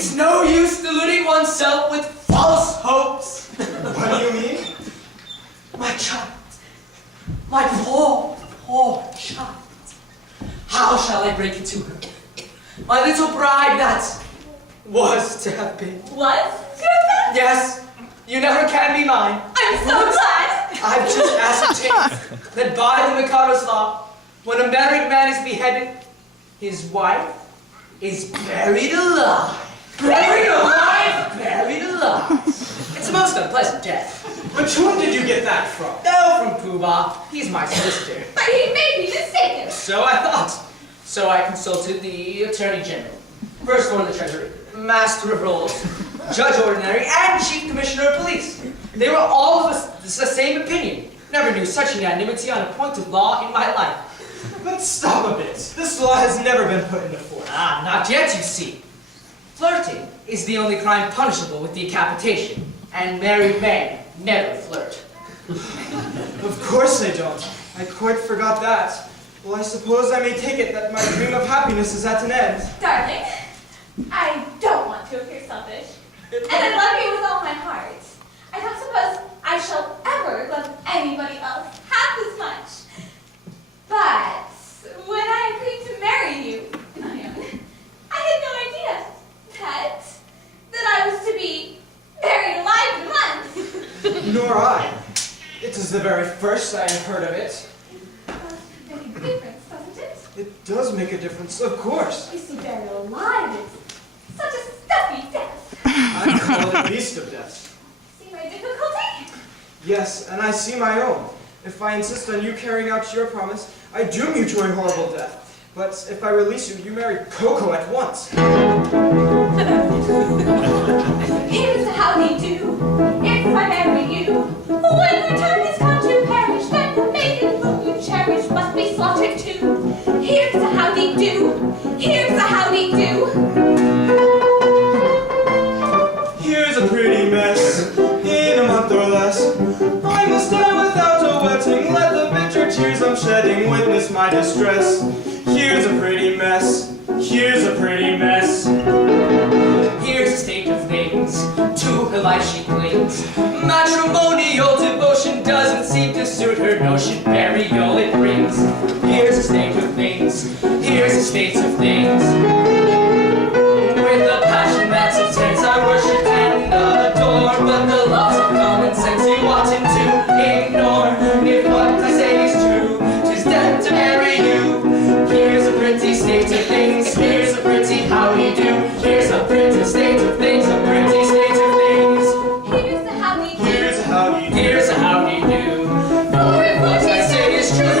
It's no use deluding oneself with false hopes. What do you mean? My child, my poor, poor child. How shall I break it to her? My little bride that was to have been. What? Yes, you never can be mine. I'm so glad. I've just ascertained that by the Mikado's law, when a married man is beheaded, his wife is buried alive. Buried alive? Buried alive. It's a most unpleasant death. But whom did you get that from? No, from Pooh-Bah. He's my solicitor. But he may be mistaken. So I thought. So I consulted the Attorney General, First Lord of the Treasury, Master of Rolls, Judge Ordinary, and Chief Commissioner of Police. They were all of us the same opinion. Never knew such unanimity on a point of law in my life. But stop a bit. This law has never been put into force. Ah, not yet, you see. Flirting is the only crime punishable with decapitation, and married men never flirt. Of course I don't. I quite forgot that. Well, I suppose I may take it that my dream of happiness is at an end. Darling, I don't want to appear selfish. And I love you with all my heart. I don't suppose I shall ever love anybody else half as much. But when I agreed to marry you, I had no idea that I was to be buried alive in a month. Nor I. It is the very first I have heard of it. It does make a difference, doesn't it? It does make a difference, of course. You see, buried alive is such a stuffy death. I call it beast of death. See my difficulty? Yes, and I see my own. If I insist on you carrying out your promise, I doom you to a horrible death. But if I release you, you marry Coco at once. Here's a howdy do. If I marry you, when your time has come to perish, then the maiden whom you cherish must be slaughtered too. Here's a howdy do. Here's a howdy do. Here's a pretty mess. In a month or less, I must die without a wedding. Let the bitter tears I'm shedding witness my distress. Here's a pretty mess. Here's a pretty mess. Here's a state of things. To her life she clings. Matrimonial devotion doesn't seem to suit her notion. Burial it brings. Here's a state of things. Here's a state of things. With a passion that's intense, I worship and adore. But the laws of common sense you oughtn't to ignore. If what I say is true, 'tis death to marry you. Here's a pretty state of things. Here's a pretty howdy do. Here's a pretty state of things. A pretty state of things. Here's a howdy do. Here's a howdy. Here's a howdy do. For if what I say is true,